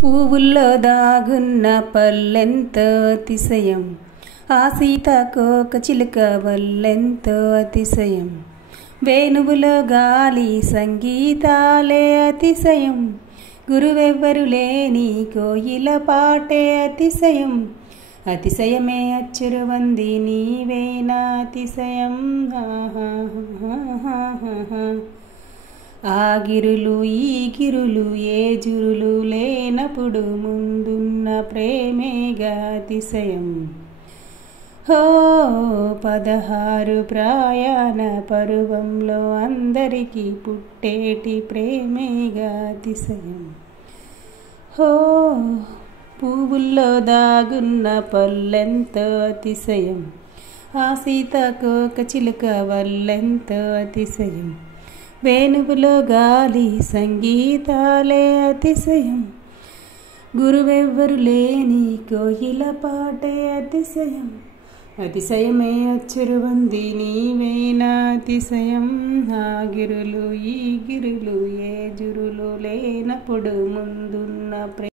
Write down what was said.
పువ్వుల్లో దాగున్న పల్లెంతో అతిశయం, ఆ సీతాకోక చిలుక వల్లెంతో అతిశయం. వేణువులో గాలి సంగీతాలే అతిశయం, గురువెవ్వరు లేని కోయిల పాటే అతిశయం. అతిశయమే అచ్చురువంది నీవేనా అతిశయం. ఆ గిరులు ఈ గిరులు ఏ జురులు లేనప్పుడు ముందున్న ప్రేమేగా అతిశయం. 16 ప్రయాణ పరువంలో అందరికీ పుట్టేటి ప్రేమేగా అతిశయం. పువ్వుల్లో దాగున్న పల్లెంతో అతిశయం, ఆ సీతాకోక చిలుక వల్లెంతో అతిశయం. వేణువులో గాలి సంగీతాలే అతిశయం, గురువెవ్వరు లేని కోయిల పాటే అతిశయం. అతిశయమే అచ్చురువంది నీవేనా అతిశయం. ఆ గిరులు ఈ గిరులు ఏ జురులు లేనప్పుడు ముందున్న